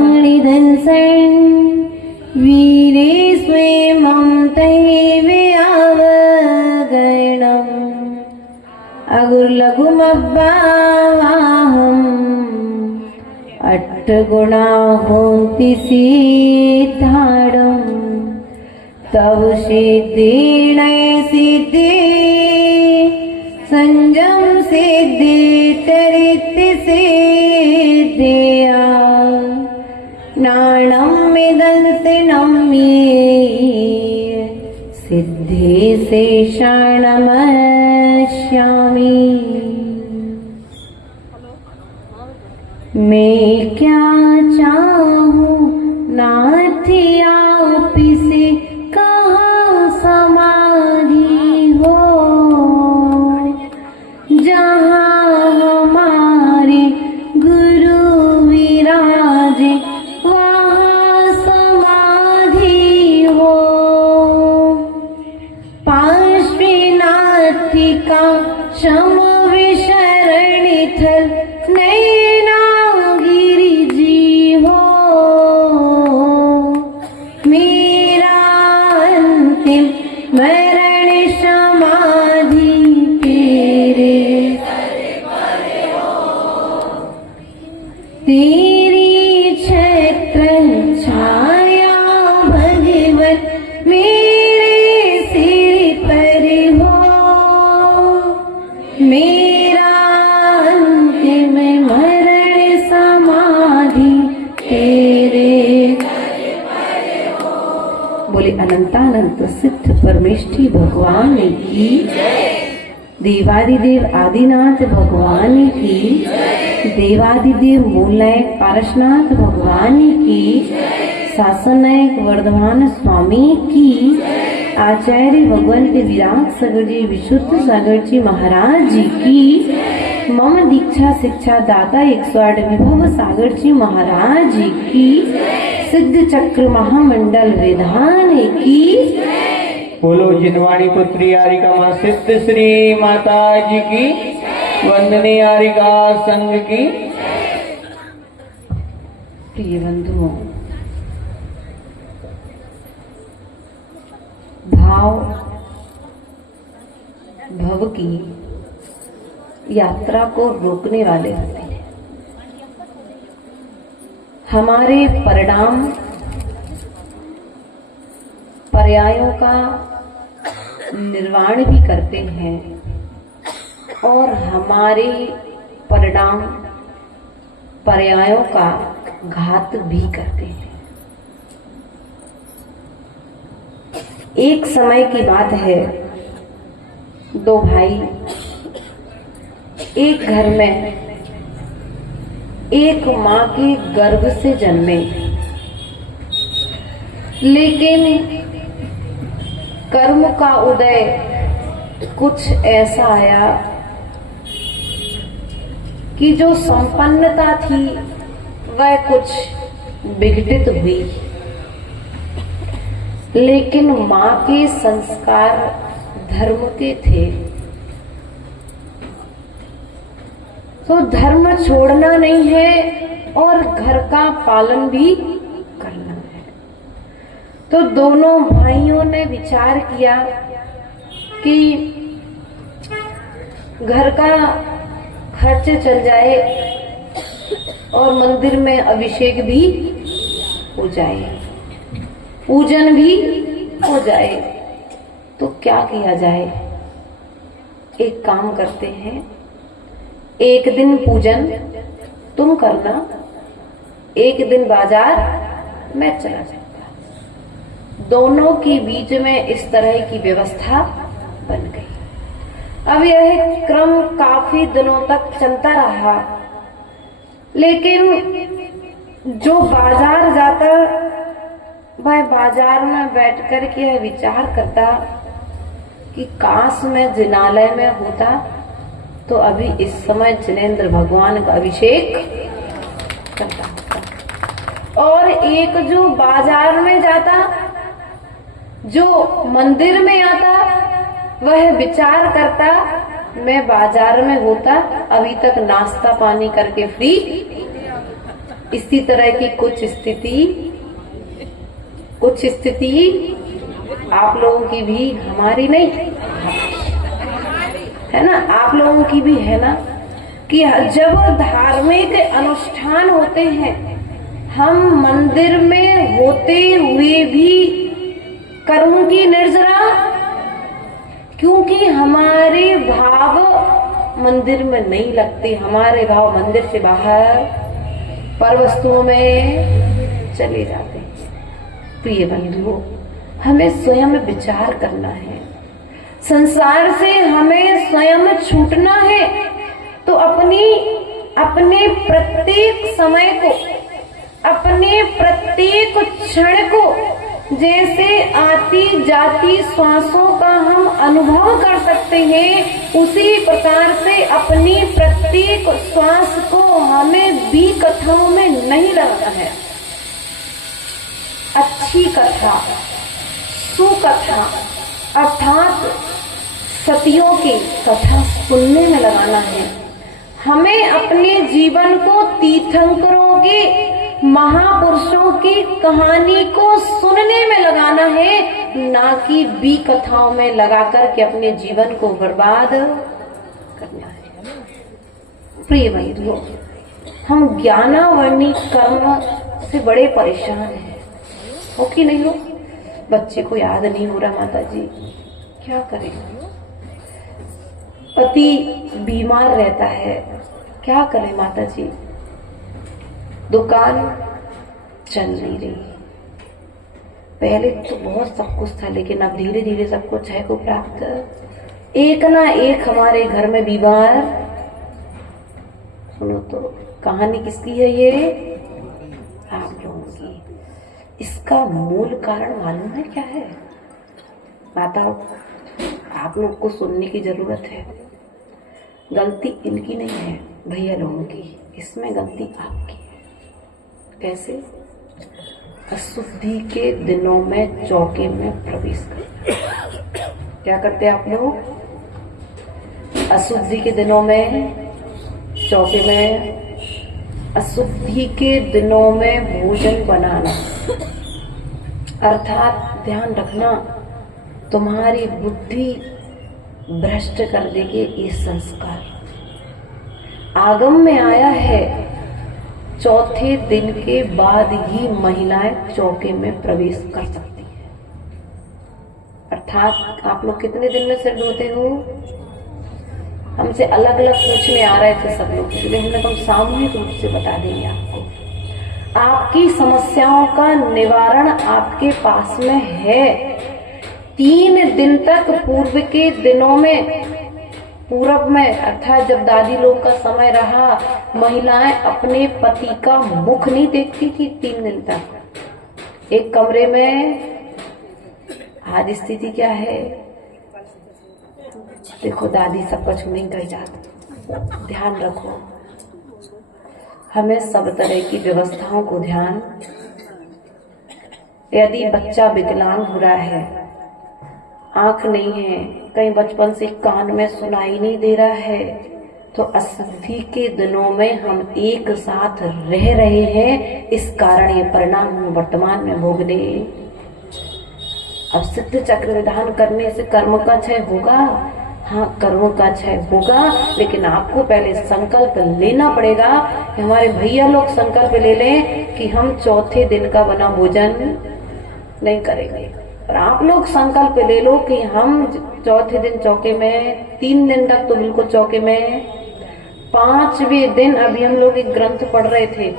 सम्मतिनानिधंसन् वीरे स्वेमं तैव्यावगणम् अगुर्लघुमब्बावाहम् अट्टगुणा होन्ति सिद्धाडम् तव सिद्धिर्णय सिद्धि संजम सिद्धि तरिति सिद्धिया नाणं मिदन्ति नम्ये सिद्धि शेषाणमश्यामि। मैं क्या चाहूँ नाथियापि से कहाँ समाधि हो, जहाँ हमारे गुरु विराजे वहाँ समाधि हो। पार्श्वनाथी का शम विशरणि थल नैनागिरि जी हो, मेरा अंतिम मरण समाधि तेरे तेरी छत्र छाया भगवत मेरे सिर पर हो, मेरा अंतिम मरण समाधि तेरे। बोले अनंतानंत सिद्ध परमेष्ठी भगवान की, देवादिदेव आदिनाथ भगवान की, देवादिदेव मूलनायक पारसनाथ भगवान की, शासनायक वर्धमान स्वामी की, आचार्य भगवंत विराट सागर जी विशुद्ध सागर जी महाराज जी की, मम दीक्षा शिक्षा दाता 108 विभव सागर जी महाराज जी की, सिद्ध चक्र महामंडल विधान की। बोलो जिनवाणी पुत्री आरिका माँ सिद्ध श्री माता जी की, वंदनीय आरिका संघ की। प्रिय बंधुओं, भाव भव की यात्रा को रोकने वाले होते हैं। हमारे परिणाम पर्यायों का निर्वाण भी करते हैं और हमारे परिणाम पर्यायों का घात भी करते हैं। एक समय की बात है, दो भाई एक घर में एक मां के गर्भ से जन्मे, लेकिन कर्म का उदय कुछ ऐसा आया कि जो संपन्नता थी वह कुछ विघटित हुई, लेकिन मां के संस्कार धर्म के थे। तो धर्म छोड़ना नहीं है और घर का पालन भी करना है। तो दोनों भाइयों ने विचार किया कि घर का खर्च चल जाए और मंदिर में अभिषेक भी हो जाए, पूजन भी हो जाए, तो क्या किया जाए? एक काम करते हैं, एक दिन पूजन तुम करना, एक दिन बाजार मैं चला जाऊंगा। दोनों के बीच में इस तरह की व्यवस्था बन गई। अब यह क्रम काफी दिनों तक चलता रहा, लेकिन जो बाजार जाता वह बाजार में बैठकर के यह विचार करता कि काश मैं जिनालय में होता तो अभी इस समय जिनेंद्र भगवान का अभिषेक करता। और एक जो बाजार में जाता, जो मंदिर में आता, वह विचार करता मैं बाजार में होता अभी तक नाश्ता पानी करके फ्री। इसी तरह की कुछ स्थिति आप लोगों की भी, हमारी नहीं है ना, आप लोगों की भी है ना, कि जब धार्मिक अनुष्ठान होते हैं, हम मंदिर में होते हुए भी कर्म की निर्जरा, क्योंकि हमारे भाव मंदिर में नहीं लगते, हमारे भाव मंदिर से बाहर पर वस्तुओं में चले जाते हैं। प्रिय बंधुओं, हमें स्वयं विचार करना है, संसार से हमें स्वयं छूटना है, तो अपने प्रत्येक समय को, अपने प्रत्येक क्षण को जैसे आती जाती श्वासों का हम अनुभव कर सकते हैं, उसी प्रकार से अपनी प्रत्येक श्वास को हमें भी कथाओं में नहीं लगाना है। अच्छी कथा, सुकथा अर्थात सतियों की कथा सुनने में लगाना है। हमें अपने जीवन को तीर्थंकरों के, महापुरुषों की कहानी को सुनने में लगाना है, ना कि बी कथाओं में लगाकर के अपने जीवन को बर्बाद करना है। प्रिय बंधुओं, हम ज्ञानावर्णी कर्म से बड़े परेशान हैं, हो कि नहीं हो? बच्चे को याद नहीं हो रहा, माता जी क्या करें? पति बीमार रहता है, क्या करें माता जी? दुकान चल नहीं रही। पहले तो बहुत सब कुछ था, लेकिन अब धीरे धीरे सब कुछ है को प्राप्त। एक ना एक हमारे घर में बीमार। सुनो तो, कहानी किसकी है ये? आप लोगों की। इसका मूल कारण मालूम है क्या है? माताओं, आप लोग को सुनने की जरूरत है। गलती इनकी नहीं है, भैया लोगों की, इसमें गलती आपकी है। कैसे? अशुद्धि के दिनों में चौके में प्रवेश करते। क्या करते आप लोग? अशुद्धि के दिनों में चौके में, अशुद्धि के दिनों में भोजन बनाना, अर्थात ध्यान रखना, तुम्हारी बुद्धि भ्रष्ट कर देंगे ये संस्कार। आगम में आया है, चौथे दिन के बाद ही महिलाएं चौके में प्रवेश कर सकती हैं। अर्थात आप लोग कितने दिन में सिर धोते हो? हमसे अलग अलग पूछने आ रहे थे सब लोग, इसलिए हमने कहा सामूहिक रूप से बता देंगे आपको। आपकी समस्याओं का निवारण आपके पास में है। 3 दिन तक पूर्व के दिनों में, पूरब में अर्थात जब दादी लोग का समय रहा, महिलाएं अपने पति का मुख नहीं देखती थी 3 दिन तक एक कमरे में। आज स्थिति क्या है? देखो, दादी सबका छूने कर जाती। ध्यान रखो, हमें सब तरह की व्यवस्थाओं को ध्यान। यदि बच्चा विकलांग हो रहा है, आंख नहीं है, कहीं बचपन से कान में सुनाई नहीं दे रहा है, तो अशुद्धि के दिनों में हम एक साथ रह रहे हैं, इस कारण ये परिणाम हम वर्तमान में भोगने। अब सिद्ध चक्र विधान करने से कर्म का क्षय होगा। हाँ, कर्मों का क्षय होगा, लेकिन आपको पहले संकल्प लेना पड़ेगा। हमारे भैया लोग संकल्प ले लें कि हम चौथे दिन का बना भोजन नहीं करेंगे, और आप लोग संकल्प ले लो कि हम चौथे दिन चौके में, 3 दिन तक तो बिल्कुल चौके में, 5वें दिन, अभी हम लोग एक ग्रंथ पढ़ रहे थे,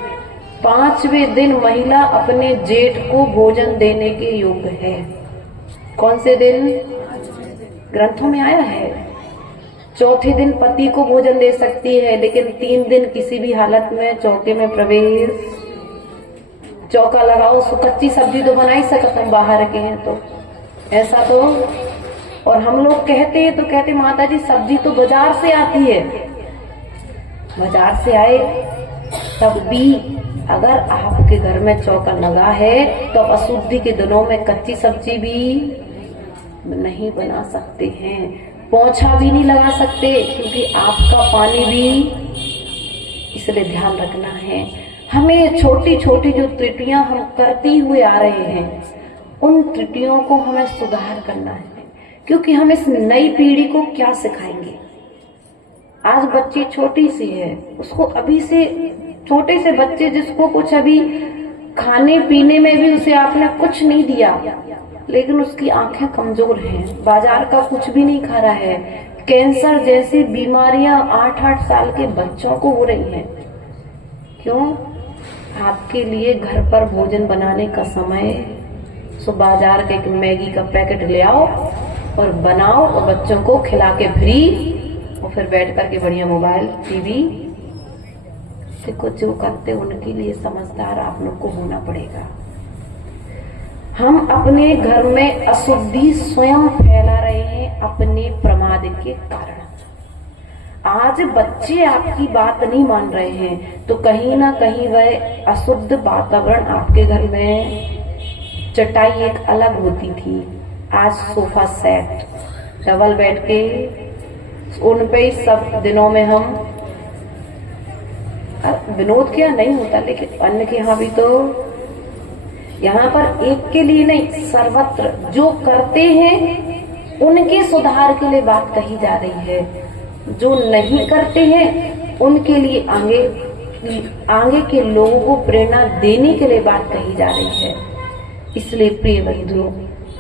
5वें दिन महिला अपने जेठ को भोजन देने के योग्य है। कौन से दिन? ग्रंथों में आया है। चौथे दिन पति को भोजन दे सकती है, लेकिन 3 दिन किसी भी हालत में चौके में प्रवेश। चौका लगाओ, कच्ची सब्जी तो बना ही सकते हम, बाहर के हैं तो ऐसा तो। और हम लोग कहते हैं तो कहते माता जी सब्जी तो बाजार से आती है, बाजार से आए तब भी अगर आपके घर में चौका लगा है तो आप अशुद्धि के दिनों में कच्ची सब्जी भी नहीं बना सकते हैं, पोंछा भी नहीं लगा सकते, क्योंकि आपका पानी भी, इसलिए ध्यान रखना है। हमें छोटी छोटी जो त्रुटियां हम करती हुए आ रहे हैं, उन त्रुटियों को हमें सुधार करना है, क्योंकि हम इस नई पीढ़ी को क्या सिखाएंगे। आज बच्ची छोटी सी है, उसको अभी से, छोटे से बच्चे जिसको कुछ अभी खाने पीने में भी उसे आपने कुछ नहीं दिया, लेकिन उसकी आंखें कमजोर हैं, बाजार का कुछ भी नहीं खा रहा है, कैंसर जैसी बीमारियां 8-8 साल के बच्चों को हो रही हैं। क्यों? आपके लिए घर पर भोजन बनाने का समय, सो बाजार के मैगी का पैकेट ले आओ और बनाओ और बच्चों को खिला के फ्री, और फिर बैठ करके बढ़िया मोबाइल, टीवी देखो। जो करते उनके लिए समझदार आप लोग को होना पड़ेगा। हम अपने घर में अशुद्धि स्वयं फैला रहे हैं अपने प्रमाद के कारण। आज बच्चे आपकी बात नहीं मान रहे हैं तो कहीं ना कहीं वह अशुद्ध वातावरण आपके घर में। चटाई एक अलग होती थी, आज सोफा सेट, डबल बेड के, उन पे ही सब दिनों में हम, विनोद के यहाँ नहीं होता लेकिन अन्य के यहाँ भी, तो यहाँ पर एक के लिए नहीं, सर्वत्र जो करते हैं उनके सुधार के लिए बात कही जा रही है, जो नहीं करते हैं उनके लिए आगे के लोगों को प्रेरणा देने के लिए बात कही जा रही है। इसलिए प्रिय बंधुओं,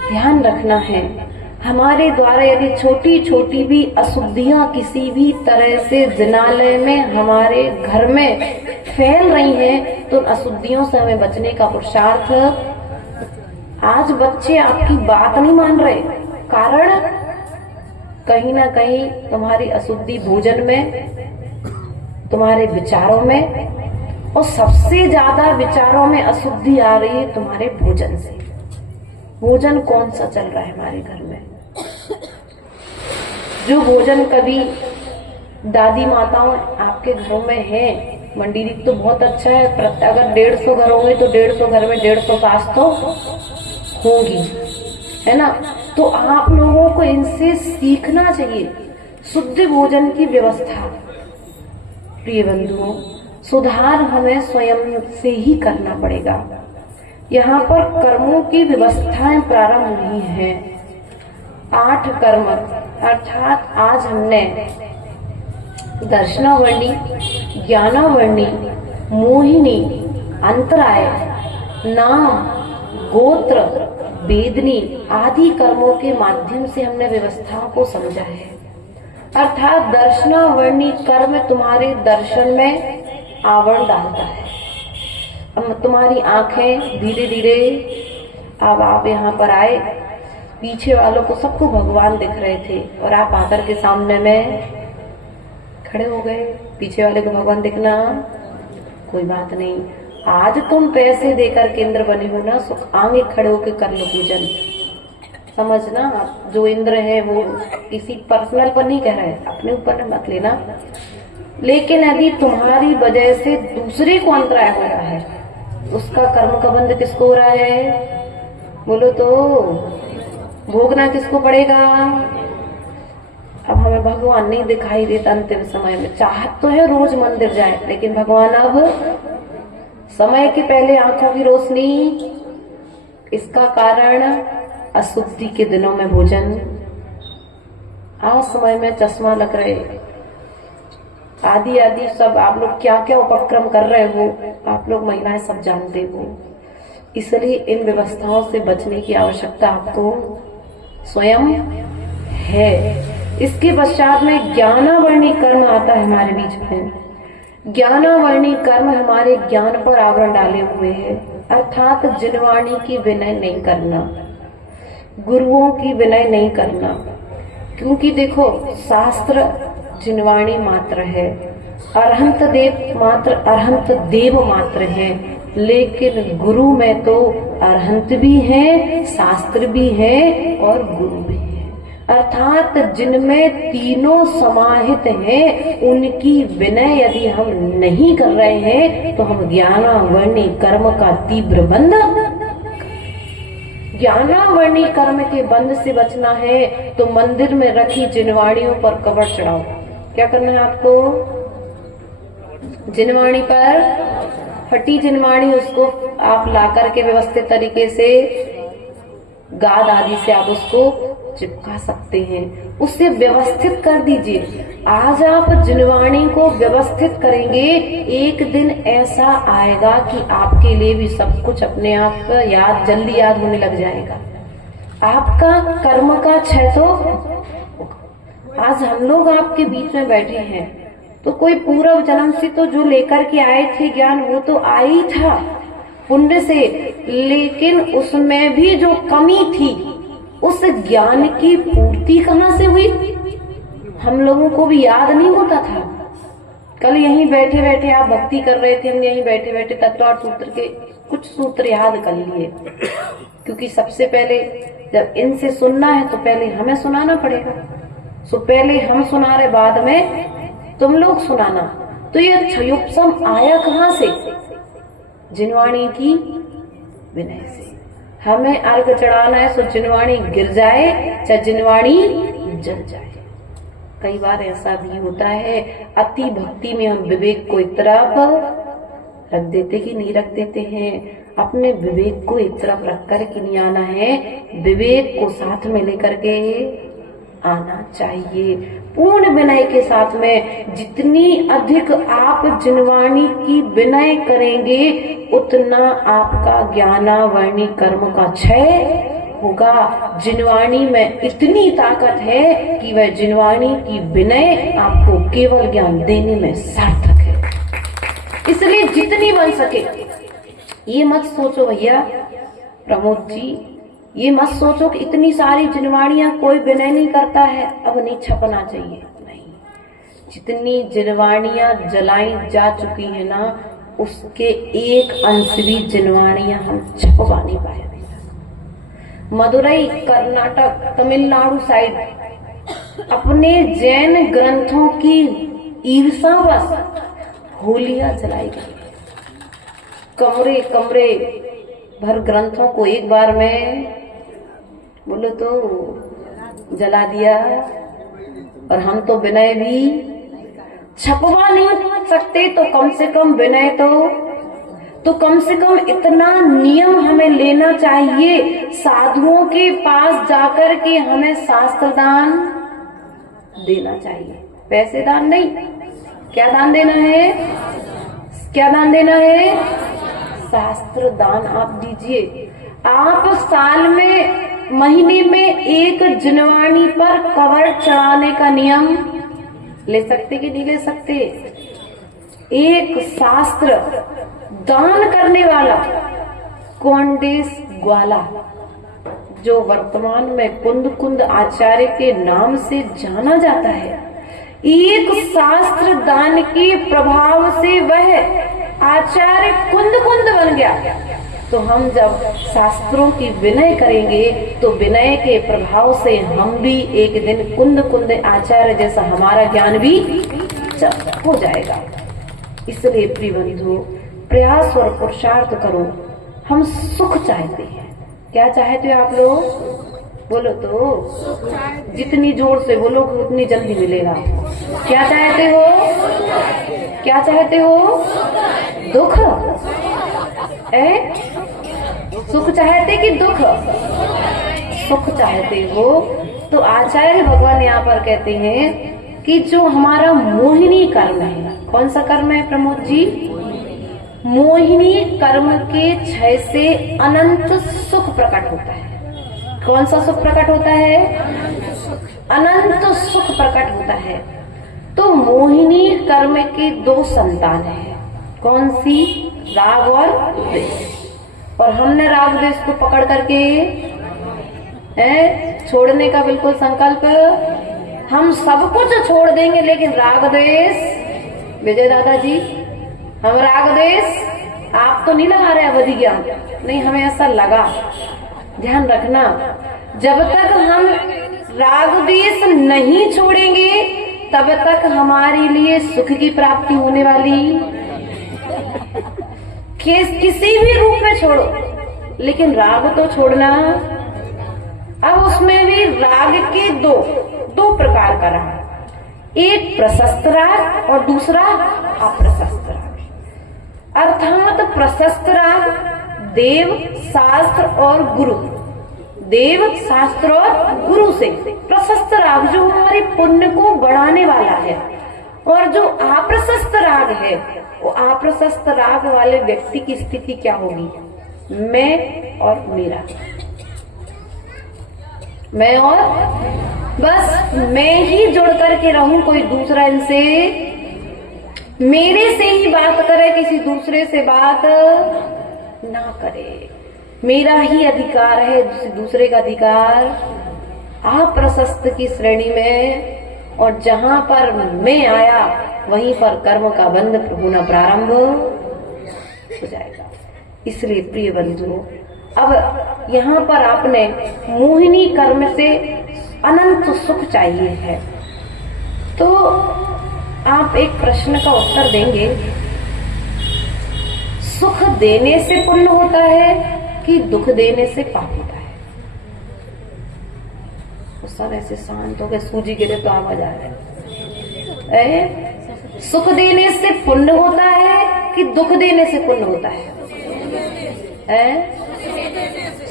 ध्यान रखना है, हमारे द्वारा यदि छोटी छोटी भी अशुद्धियां किसी भी तरह से जिनालय में, हमारे घर में फैल रही हैं, तो अशुद्धियों से हमें बचने का पुरुषार्थ। आज बच्चे आपकी बात नहीं मान रहे, कारण कहीं ना कहीं तुम्हारी अशुद्धि भोजन में, तुम्हारे विचारों में, और सबसे ज्यादा विचारों में अशुद्धि आ रही है तुम्हारे भोजन से। भोजन कौन सा चल रहा है हमारे घर में? जो भोजन कभी दादी माताओं आपके घरों में है, मंडी तो बहुत अच्छा है, अगर 150 घर होंगे तो 150 घर में 150 सास तो होंगी, है ना। तो आप लोगों को इनसे सीखना चाहिए शुद्ध भोजन की व्यवस्था। प्रिय बंधुओं, सुधार हमें स्वयं से ही करना पड़ेगा। यहाँ पर कर्मों की व्यवस्थाएं प्रारंभ हुई हैं। 8 कर्म, अर्थात आज हमने दर्शनावर्णी, ज्ञानावर्णी, मोहिनी, अंतराय, नाम, गोत्र, वेदनी आदि कर्मों के माध्यम से हमने व्यवस्थाओं को समझा है। अर्थात दर्शनावर्णी कर्म तुम्हारे दर्शन में आवरण डालता है। अब तुम्हारी आंखें धीरे धीरे, अब आप यहाँ पर आए, पीछे वालों को सबको भगवान दिख रहे थे और आप आकर के सामने में खड़े हो गए। पीछे वाले को भगवान दिखना कोई बात नहीं, आज तुम पैसे देकर के इंद्र बने हो ना, सो आगे खड़े होकर कर लो पूजन। समझना, जो इंद्र है वो किसी पर्सनल पर नहीं कह रहा है, अपने ऊपर मत लेना। लेकिन यदि तुम्हारी वजह से दूसरे को अंतराय हो रहा है, उसका कर्म का बंध किसको हो रहा है? बोलो तो, भोगना किसको पड़ेगा? अब हमें भगवान नहीं दिखाई देता अंतिम समय में। चाहत तो है रोज मंदिर जाए, लेकिन भगवान अब समय के पहले आंखों की रोशनी। इसका कारण अशुद्धि के दिनों में भोजन, आज समय में चश्मा लग रहे आदि आदि सब आप लोग क्या क्या उपक्रम कर रहे हो, आप लोग महिलाएं सब जानते हो। इसलिए इन व्यवस्थाओं से बचने की आवश्यकता आपको स्वयं है। इसके पश्चात में ज्ञानावर्णी कर्म आता है हमारे बीच में। ज्ञानावर्णी कर्म हमारे ज्ञान पर आवरण डाले हुए हैं, अर्थात जिनवाणी की विनय नहीं करना, गुरुओं की विनय नहीं करना। क्योंकि देखो शास्त्र जिनवाणी मात्र है, अरहंत देव मात्र है, लेकिन गुरु में तो अरहंत भी है, शास्त्र भी है और गुरु भी है। अर्थात जिनमें तीनों समाहित हैं, उनकी विनय यदि हम नहीं कर रहे हैं तो हम ज्ञानावर्णी कर्म का तीव्र बंध, ज्ञानावर्णी कर्म के बंध से बचना है तो मंदिर में रखी जिनवाणियों पर कवर चढ़ाओ। क्या करना है आपको? जिनवाणी पर फटी जिनवाणी, उसको आप लाकर के व्यवस्थित तरीके से गाद आदि से आप उसको चिपका सकते हैं, उससे व्यवस्थित कर दीजिए। आज आप जिनवाणी को व्यवस्थित करेंगे, एक दिन ऐसा आएगा कि आपके लिए भी सब कुछ अपने आप जल्दी याद होने लग जाएगा। आपका कर्म का क्षय तो आज हम लोग आपके बीच में बैठे हैं तो कोई पूर्व जन्म से तो जो लेकर के आए थे ज्ञान वो तो आया ही था पुण्य से, लेकिन उसमें भी जो कमी थी उस ज्ञान की पूर्ति कहाँ से हुई? हम लोगों को भी याद नहीं होता था। कल यहीं बैठे बैठे आप भक्ति कर रहे थे, हम यहीं बैठे बैठे तत्वार्थ सूत्र के कुछ सूत्र याद कर लिए, क्योंकि सबसे पहले जब इनसे सुनना है तो पहले हमें सुनाना पड़ेगा। सो पहले हम सुना रहे, बाद में तुम लोग सुनाना। तो ये क्षयोपम आया कहाँ से? जिनवाणी की विनय से। हमें अर्घ चढ़ाना है सो जिनवाणी गिर जाए चाहे जिनवाणी जल जाए। कई बार ऐसा भी होता है, अति भक्ति में हम विवेक को एक तरफ रख देते कि नहीं रख देते हैं। अपने विवेक को एक तरफ रख कर के नहीं आना है, विवेक को साथ में लेकर के आना चाहिए। पूर्ण विनय के साथ में जितनी अधिक आप जिनवाणी की विनय करेंगे उतना आपका ज्ञानावर्णी कर्म का क्षय होगा। जिनवाणी में इतनी ताकत है कि वह जिनवाणी की विनय आपको केवल ज्ञान देने में सार्थक है। इसलिए जितनी बन सके, ये मत सोचो भैया प्रमोद जी, ये मत सोचो कि इतनी सारी जिनवाणियां कोई विनय नहीं करता है अब नहीं छपना चाहिए। नहीं, जितनी जिनवाणियां जलाई जा चुकी है ना उसके एक अंश भी जिनवाणियां हम छपवा नहीं पाए। मदुरई, कर्नाटक, तमिलनाडु साइड अपने जैन ग्रंथों की ईर्षावश होलियां जलाई गई। कमरे कमरे भर ग्रंथों को एक बार में बोलो तो जला दिया। और हम तो विनय भी छपवा नहीं सकते तो कम से कम विनय तो कम से कम इतना नियम हमें लेना चाहिए, साधुओं के पास जाकर के हमें शास्त्र दान देना चाहिए, पैसे दान नहीं। क्या दान देना है? क्या दान देना है? शास्त्र दान आप दीजिए। आप साल में महीने में एक जिनवाणी पर कवर चढ़ाने का नियम ले सकते कि नहीं ले सकते? एक शास्त्र दान करने वाला कोंडेस ग्वाला, जो वर्तमान में कुंद आचार्य के नाम से जाना जाता है, एक शास्त्र दान के प्रभाव से वह आचार्य कुंद बन गया। तो हम जब शास्त्रों की विनय करेंगे तो विनय के प्रभाव से हम भी एक दिन कुंद आचार्य जैसा हमारा ज्ञान भी हो जाएगा। इसलिए प्रिय बंधु, प्रयास और पुरुषार्थ करो। हम सुख चाहते हैं। क्या चाहते हो आप लोग? बोलो तो, जितनी जोर से बोलो उतनी जल्दी मिलेगा। क्या चाहते हो? क्या चाहते हो? दुख सुख चाहते कि दुख? सुख चाहते हो तो आचार्य भगवान यहाँ पर कहते हैं कि जो हमारा मोहिनी कर्म है, कौन सा कर्म है प्रमोद जी? मोहिनी कर्म के क्षय से अनंत सुख प्रकट होता है। कौन सा सुख प्रकट होता है? अनंत सुख प्रकट होता है। तो मोहिनी कर्म के दो संतान है, कौन सी? राग और द्वेष। और हमने राग द्वेष को पकड़ करके छोड़ने का बिल्कुल संकल्प, हम सब कुछ छोड़ देंगे लेकिन राग द्वेष, विजय दादा जी, हम राग द्वेष, आप तो नहीं लगा रहे अवधि ज्ञान, नहीं, हमें ऐसा लगा। ध्यान रखना, जब तक हम राग द्वेष नहीं छोड़ेंगे तब तक हमारे लिए सुख की प्राप्ति होने वाली। किसी भी रूप में छोड़ो लेकिन राग तो छोड़ना। अब उसमें भी राग के दो प्रकार का राग, एक प्रशस्त राग और दूसरा अप्रशस्त राग। अर्थात प्रशस्त राग देव, शास्त्र और गुरु, देव, शास्त्र और गुरु से। प्रशस्त राग जो हमारे पुण्य को बढ़ाने वाला है। और जो अप्रशस्त राग है, वो अप्रशस्त राग वाले व्यक्ति की स्थिति क्या होगी? मैं और मेरा, मैं और बस मैं ही जुड़ करके रहूं, कोई दूसरा इनसे, मेरे से ही बात करे, किसी दूसरे से बात ना करे। मेरा ही अधिकार है, दूसरे का अधिकार अप्रशस्त की श्रेणी में। और जहां पर मैं आया वहीं पर कर्म का बंध होना प्रारंभ हो जाएगा। इसलिए प्रिय बंधुओं, अब यहाँ पर आपने मोहिनी कर्म से अनंत सुख चाहिए है, तो आप एक प्रश्न का उत्तर देंगे, सुख देने से पुण्य होता है कि दुख देने से पाप होता है? सब ऐसे शांत हो गए, सूजी गिरे तो आवाज आ रहा है। सुख देने से पुण्य होता है कि दुख देने से पुण्य होता है?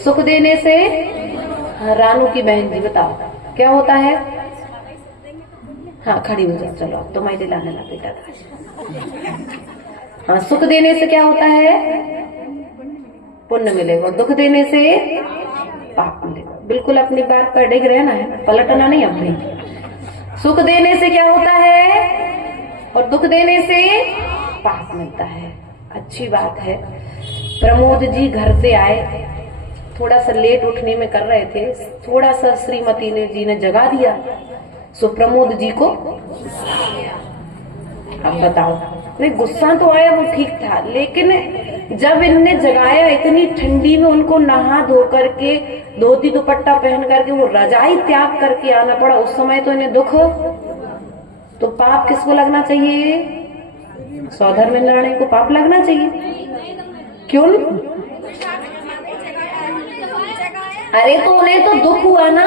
सुख देने से। रानू की बहन जी बताओ क्या होता है? हाँ, खड़ी हो जाओ, चलो अब तो मैं दिलाने लगा बेटा का। हाँ, सुख देने से क्या होता है? पुण्य मिलेगा। दुख देने से पाप मिलेगा। बिल्कुल अपनी बात पर डिग रहना है, पलटना नहीं अपनी। सुख देने से क्या होता है और दुख देने से पाप मिलता है। अच्छी बात है। प्रमोद जी घर से आए, थोड़ा सा लेट उठने में कर रहे थे, थोड़ा सा श्रीमती जी ने जगा दिया, सो प्रमोद जी को अब बताओ, नहीं गुस्सा तो आया, वो ठीक था, लेकिन जब इनने जगाया इतनी ठंडी में, उनको नहा धो करके धोती दुपट्टा पहन करके वो रजाई त्याग करके आना पड़ा, उस समय तो इन्हें दुख, तो पाप किसको लगना चाहिए? सौधर्म निर्णय को पाप लगना चाहिए। क्यों? अरे तो उन्हें तो दुख हुआ ना,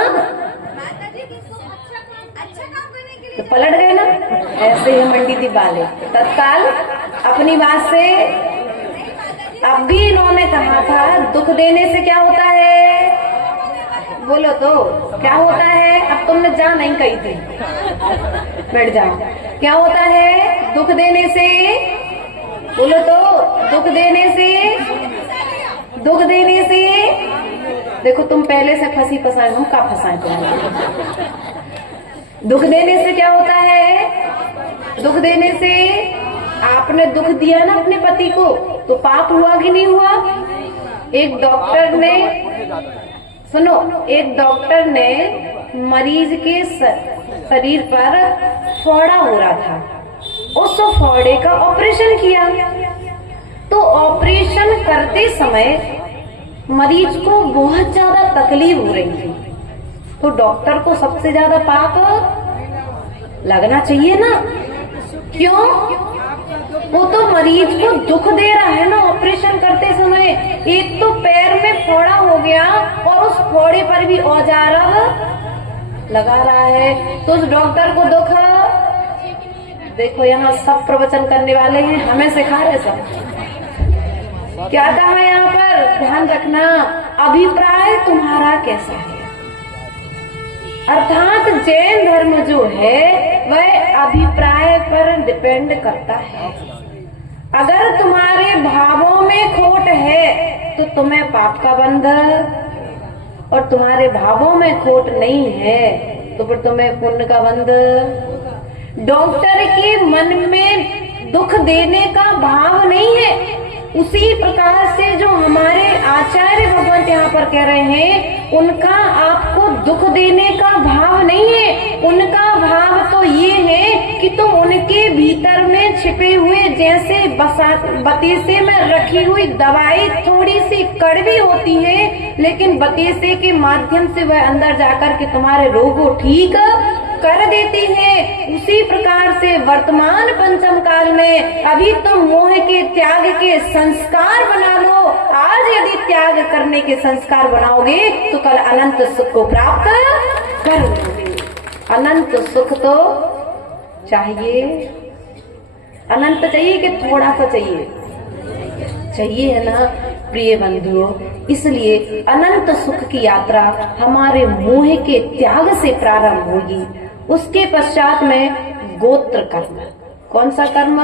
तो पलट गए ना। ऐसे ही मंडी थी बाले तत्काल अपनी बात से। अब भी इन्होंने कहा था दुख देने से क्या होता है? बोलो तो क्या होता है? अब तुमने जा नहीं कही थी, बैठ जाओ। क्या होता है दुख देने से? बोलो तो दुख देने से, दुख देने से। देखो तुम पहले से फंसी फंसाए, हम का फंसाए तुम्हारे। दुख देने से क्या होता है? दुख देने से आपने दुख दिया ना अपने पति को, तो पाप हुआ कि नहीं हुआ? एक डॉक्टर ने, सुनो, एक डॉक्टर ने मरीज के शरीर पर फोड़ा हो रहा था, उस फोड़े का ऑपरेशन किया। तो ऑपरेशन करते समय मरीज को बहुत ज्यादा तकलीफ हो रही थी, तो डॉक्टर को सबसे ज्यादा पाप लगना चाहिए ना। क्यों? वो तो मरीज को दुख दे रहा है ना ऑपरेशन करते समय। एक तो पैर में फोड़ा हो गया और उस फोड़े पर भी औजार लगा रहा है, तो उस डॉक्टर को दुख। देखो यहाँ सब प्रवचन करने वाले हैं, हमें सिखा रहे सब। क्या कहा यहाँ पर? ध्यान रखना, अभिप्राय तुम्हारा कैसा है? अर्थात जैन धर्म जो है वह अभिप्राय पर डिपेंड करता है। अगर तुम्हारे भावों में खोट है तो तुम्हें पाप का बंध, और तुम्हारे भावों में खोट नहीं है तो फिर तुम्हें पुण्य का बंध। डॉक्टर के मन में दुख देने का भाव नहीं है, उसी प्रकार से जो हमारे आचार्य भगवंत यहाँ पर कह रहे हैं, उनका आपको दुख देने का भाव नहीं है। उनका भाव तो ये है कि तुम उनके भीतर में छिपे हुए, जैसे बतीसे में रखी हुई दवाई थोड़ी सी कड़वी होती है, लेकिन बतीसे के माध्यम से वह अंदर जाकर के तुम्हारे रोग को ठीक कर देती है। उसी प्रकार से वर्तमान पंचम काल में अभी तुम मोह के त्याग के संस्कार बना लो। आज यदि त्याग करने के संस्कार बनाओगे तो कल अनंत सुख को प्राप्त कर लोगे। अनंत सुख तो चाहिए, अनंत चाहिए कि थोड़ा सा चाहिए? चाहिए है ना प्रिय बंधुओं। इसलिए अनंत सुख की यात्रा हमारे मोह के त्याग से प्रारंभ होगी। उसके पश्चात में गोत्र कर्म। कौन सा कर्म?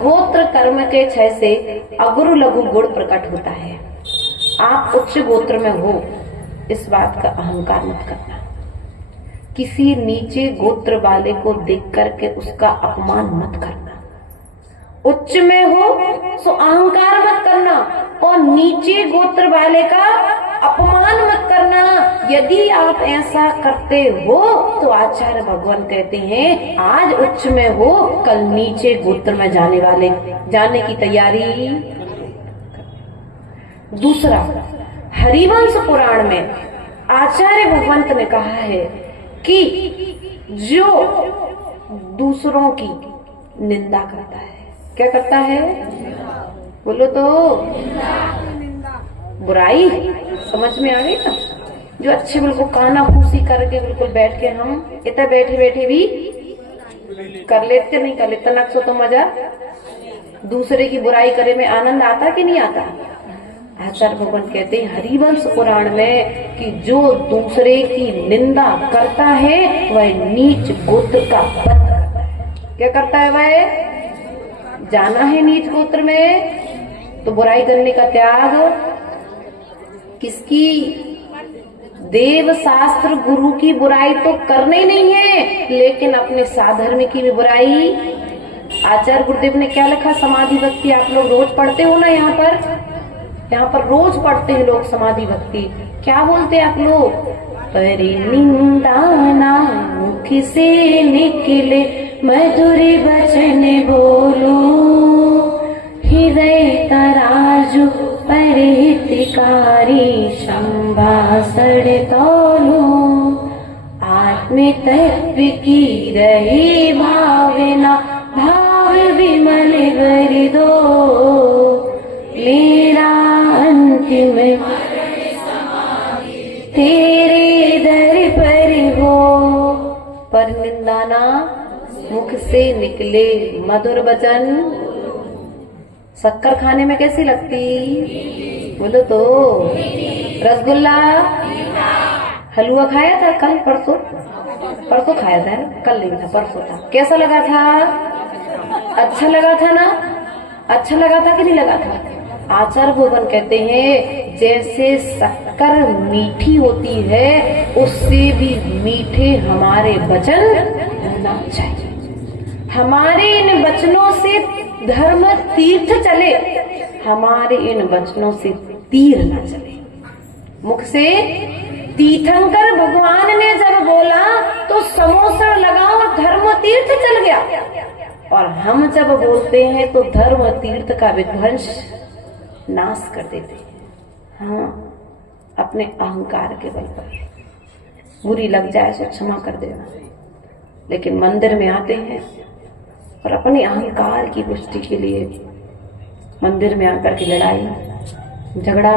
गोत्र कर्म के क्षय से अगुरु लघु गुण प्रकट होता है। आप उच्च गोत्र में हो, इस बात का अहंकार मत करना। किसी नीचे गोत्र वाले को देख करके उसका अपमान मत करना। उच्च में हो तो अहंकार मत करना, और नीचे गोत्र वाले का अपमान मत करना। यदि आप ऐसा करते हो तो आचार्य भगवान कहते हैं आज उच्च में हो, कल नीचे गोत्र में जाने की तैयारी। दूसरा, हरिवंश पुराण में आचार्य भगवंत ने कहा है कि जो दूसरों की निंदा करता है, क्या करता है? बोलो तो। बुराई समझ में आ गई ना? जो अच्छे बिल्कुल काना फूसी करके बिल्कुल बैठ के हम इतना बैठे बैठे भी कर लेते, नहीं कर लेते नक्सो तो मजा। दूसरे की बुराई करे में आनंद आता कि नहीं आता? आचार्य भगवान कहते हैं हरिवंश पुराण में कि जो दूसरे की निंदा करता है वह नीच गोत्र का वध करता है। क्या करता है? वह जाना है नीच गोत्र में, तो बुराई करने का त्याग किसकी? देव शास्त्र गुरु की बुराई तो करनी नहीं है, लेकिन अपने साधर्म की भी बुराई। आचार्य गुरुदेव ने क्या लिखा? समाधि भक्ति आप लोग रोज पढ़ते हो ना? यहाँ पर रोज पढ़ते हैं लोग समाधि भक्ति। क्या बोलते हैं आप लोग? परिनिंदा ना मुख से निकले, मधुर वचन बोलो, हृदय तराजू पर हितकारी, संभाषण तोलो, आत्म तत्व की रही भावना, भाव विमल कर दो, मेरा अंतिम तेरे दर पर हो। पर निंदाना मुख से निकले, मधुर वचन। शक्कर खाने में कैसी लगती? बोलो तो। रसगुल्ला, हलवा खाया था कल परसों खाया था, कल नहीं था, परसों था। कैसा लगा था? अच्छा लगा था ना? अच्छा लगा था कि नहीं लगा था? आचार्य भगवान कहते हैं जैसे शक्कर मीठी होती है, उससे भी मीठे हमारे वचन होना चाहिए। हमारे इन वचनों से धर्म तीर्थ चले, हमारे इन वचनों से तीर न चले। मुख से तीर्थंकर भगवान ने जब बोला तो समोसण लगाओ, धर्म तीर्थ चल गया। और हम जब बोलते हैं तो धर्म तीर्थ का विध्वंस नाश कर देते हैं। हाँ, अपने अहंकार के बल पर। बुरी लग जाए तो क्षमा कर देना, लेकिन मंदिर में आते हैं और अपने अहंकार की पुष्टि के लिए मंदिर में आकर के लड़ाई झगड़ा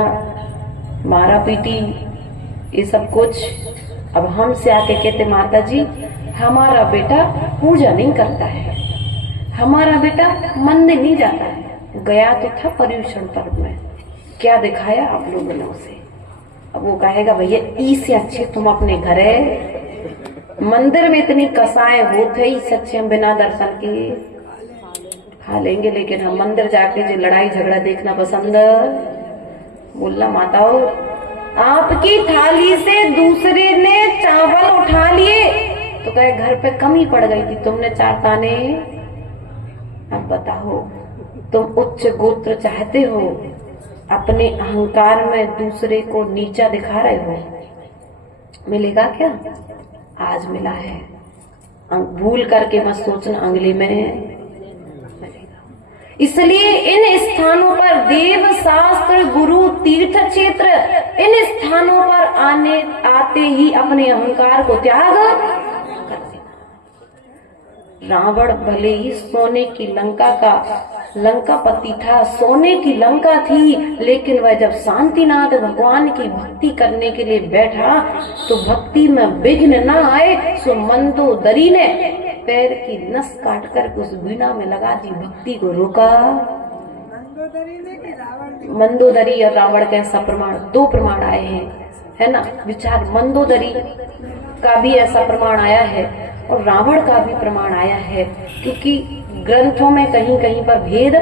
मारा पीटी ये सब कुछ। अब हमसे आके कहते माता जी हमारा बेटा पूजा नहीं करता है, हमारा बेटा मंदिर नहीं जाता है। गया तो था पर्युषण पर्व में, क्या दिखाया आप लोगों ने उसे। अब वो कहेगा भैया ई से अच्छे तुम अपने घरे मंदिर में इतनी कसाएं होते ही सच्चे हम बिना दर्शन के खा लेंगे, लेकिन हम मंदिर जाके जो लड़ाई झगड़ा देखना पसंद। बोलना माताओं, आपकी थाली से दूसरे ने चावल उठा लिए तो कहे घर पे कमी पड़ गई थी, तुमने 4 ताने। अब बताओ, तुम उच्च गोत्र चाहते हो, अपने अहंकार में दूसरे को नीचा दिखा रहे हो, मिलेगा क्या? आज मिला है, भूल करके मत सोचना अंगली में मिलेगा। इसलिए इन स्थानों पर देव शास्त्र गुरु तीर्थ क्षेत्र, इन स्थानों पर आते ही अपने अहंकार को त्याग कर देना। रावण भले ही सोने की लंका का लंकापति था, सोने की लंका थी, लेकिन वह जब शांतिनाथ भगवान की भक्ति करने के लिए बैठा तो भक्ति में विघ्न न आए, सो मंदोदरी ने पैर की नस काट कर उस वीणा में लगा दी, भक्ति को रोका। मंदोदरी और रावण का ऐसा प्रमाण, 2 प्रमाण आए हैं, है ना विचार। मंदोदरी का भी ऐसा प्रमाण आया है और रावण का भी प्रमाण आया है, क्योंकि ग्रंथों में कहीं कहीं पर भेद,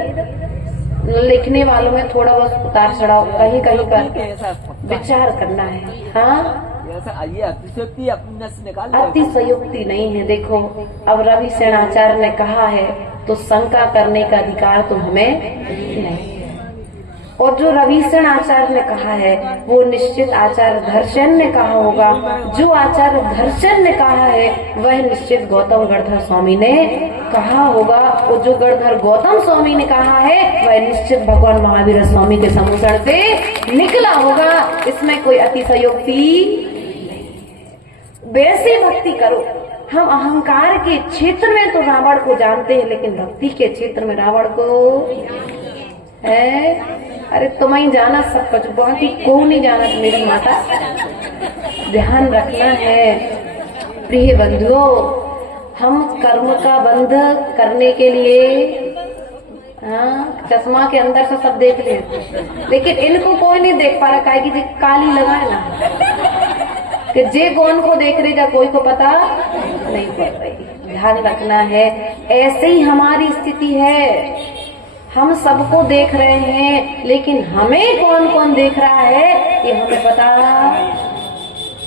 लिखने वालों में थोड़ा बहुत उतार चढ़ाव कहीं कहीं पर विचार करना है। हाँ, अतिशयोक्ति नहीं है। देखो, अब रवि सेनाचार्य ने कहा है तो शंका करने का अधिकार तो हमें नहीं है, और जो रविशरण आचार्य ने कहा है वो निश्चित आचार्य धर्षण ने कहा होगा, जो आचार्य धर्षण ने कहा है वह निश्चित गौतम गणधर स्वामी ने कहा होगा, और जो गणधर गौतम स्वामी ने कहा है वह निश्चित भगवान महावीर स्वामी के समुचरण से निकला होगा। इसमें कोई अतिशयोक्ति नहीं। वैसे भक्ति करो। हम अहंकार के क्षेत्र में तो रावण को जानते हैं, लेकिन भक्ति के क्षेत्र में रावण को है, अरे तुम ही जाना सब कुछ, बाकी को नहीं जाना। मेरी माता, ध्यान रखना है प्रिय बंधुओं, हम कर्म का बंध करने के लिए, हाँ, चश्मा के अंदर से सब देख ले, लेकिन इनको कोई नहीं देख पा रहा, कि काली लगाए ना कि जे कौन को देख रही जा, कोई को पता नहीं पड़ रही। ध्यान रखना है, ऐसे ही हमारी स्थिति है। हम सबको देख रहे हैं, लेकिन हमें कौन कौन देख रहा है ये हमें पता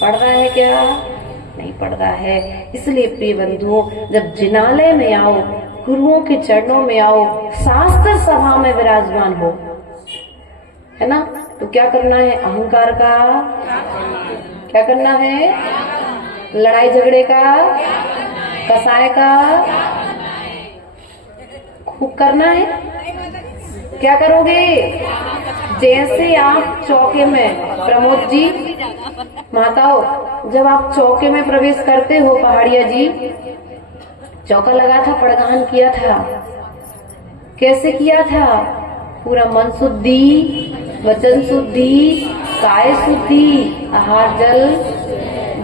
पड़ रहा है क्या? नहीं पड़ रहा है। इसलिए प्रिय बंधुओं, जब जिनालय में आओ, गुरुओं के चरणों में आओ, शास्त्र सभा में विराजमान हो, है ना, तो क्या करना है? अहंकार का क्या करना है? लड़ाई झगड़े का, कसाय का खूब करना है। क्या करोगे? जैसे आप चौके में, प्रमोद जी, माताओं, जब आप चौके में प्रवेश करते हो, पहाड़िया जी, चौका लगा था, पड़गान किया था, कैसे किया था? पूरा मन शुद्धि, वचन शुद्धि, काय शुद्धि, आहार जल